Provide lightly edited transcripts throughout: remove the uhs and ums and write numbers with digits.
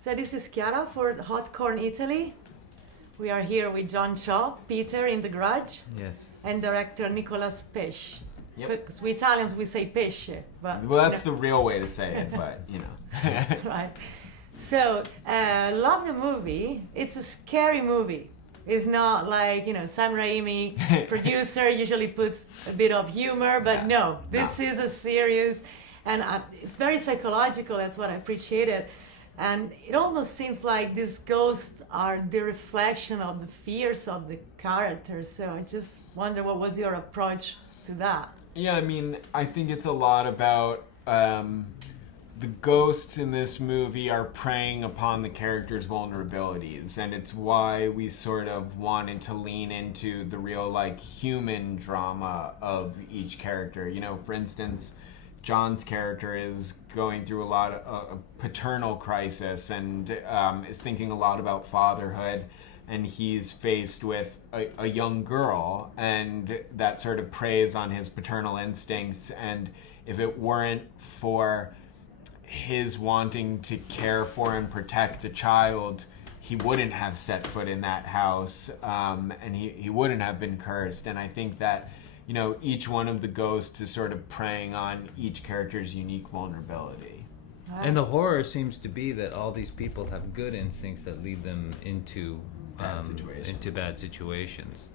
So this is Chiara for Hot Corn Italy. We are here with John Cho, Peter in the Grudge, Yes. and director Nicolas Pesce. Yep. Because we Italians, we say pesce. But Well, that's the real way to say it, but you know. right. So, love the movie. It's a scary movie. It's not like, Sam Raimi, producer, usually puts a bit of humor, but Yeah. no, this is a serious, and it's very psychological, that's what I appreciated. And it almost seems like these ghosts are the reflection of the fears of the characters. So I just wonder, what was your approach to that? Yeah, I mean, I think it's a lot about the ghosts in this movie are preying upon the characters' vulnerabilities, and it's why we sort of wanted to lean into the real, human drama of each character. For instance, John's character is going through a lot of a paternal crisis and is thinking a lot about fatherhood, and he's faced with a young girl, and that sort of preys on his paternal instincts. And if it weren't for his wanting to care for and protect a child, he wouldn't have set foot in that house, and he wouldn't have been cursed. And I think that each one of the ghosts is sort of preying on each character's unique vulnerability. And the horror seems to be that all these people have good instincts that lead them into bad situations.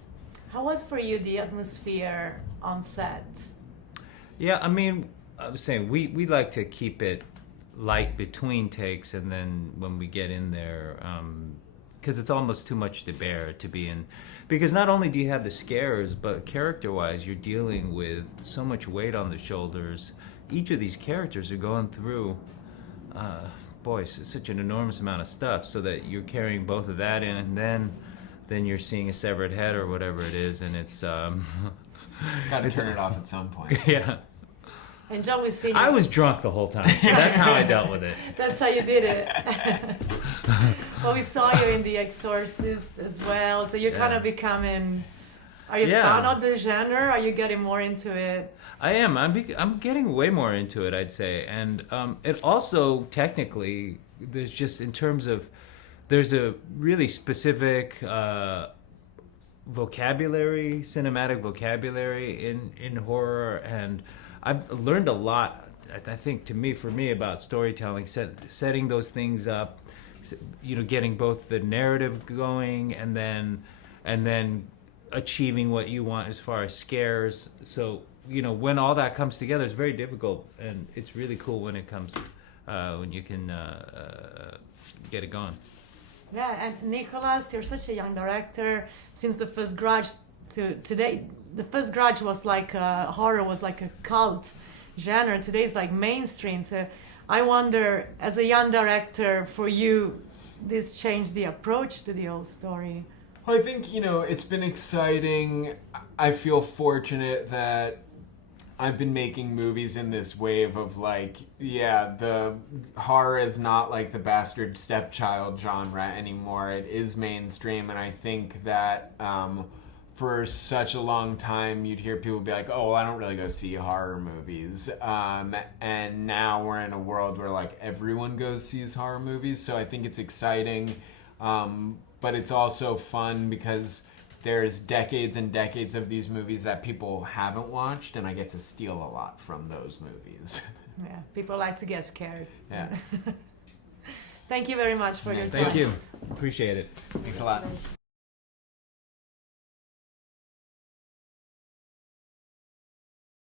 How was for you the atmosphere on set? Yeah, I mean, I was saying we like to keep it light between takes, and then when we get in there, because it's almost too much to bear to be in. Because not only do you have the scares, but character-wise, you're dealing with so much weight on the shoulders. Each of these characters are going through, such an enormous amount of stuff, so that you're carrying both of that in, and then you're seeing a severed head or whatever it is, and it's Got to turn it off at some point. yeah. And John was seeing. I was drunk the whole time, so that's how I dealt with it. That's how you did it. Well, we saw you in The Exorcist as well, so you're kind of becoming. Are you a fan of the genre? Are you getting more into it? I am. I'm getting way more into it, I'd say, and it also technically there's just in terms of there's a really specific vocabulary, cinematic vocabulary in horror, and I've learned a lot, I think, for me about storytelling, setting those things up, getting both the narrative going and then achieving what you want as far as scares. So, when all that comes together, it's very difficult, and it's really cool when it comes, when you can get it going. Yeah, and Nicolas, you're such a young director. Since the first Grudge to today, the first Grudge was horror was like a cult genre. Today is like mainstream. So I wonder, as a young director, for you, this changed the approach to the old story. Well, I think, it's been exciting. I feel fortunate that I've been making movies in this wave of the horror is not like the bastard stepchild genre anymore. It is mainstream, and I think that for such a long time you'd hear people be like, oh, well, I don't really go see horror movies. And now we're in a world where everyone goes sees horror movies, so I think it's exciting. But it's also fun because there's decades and decades of these movies that people haven't watched, and I get to steal a lot from those movies. Yeah, people like to get scared. Yeah. Thank you very much for your time. Thank you. Appreciate it. Thanks a lot.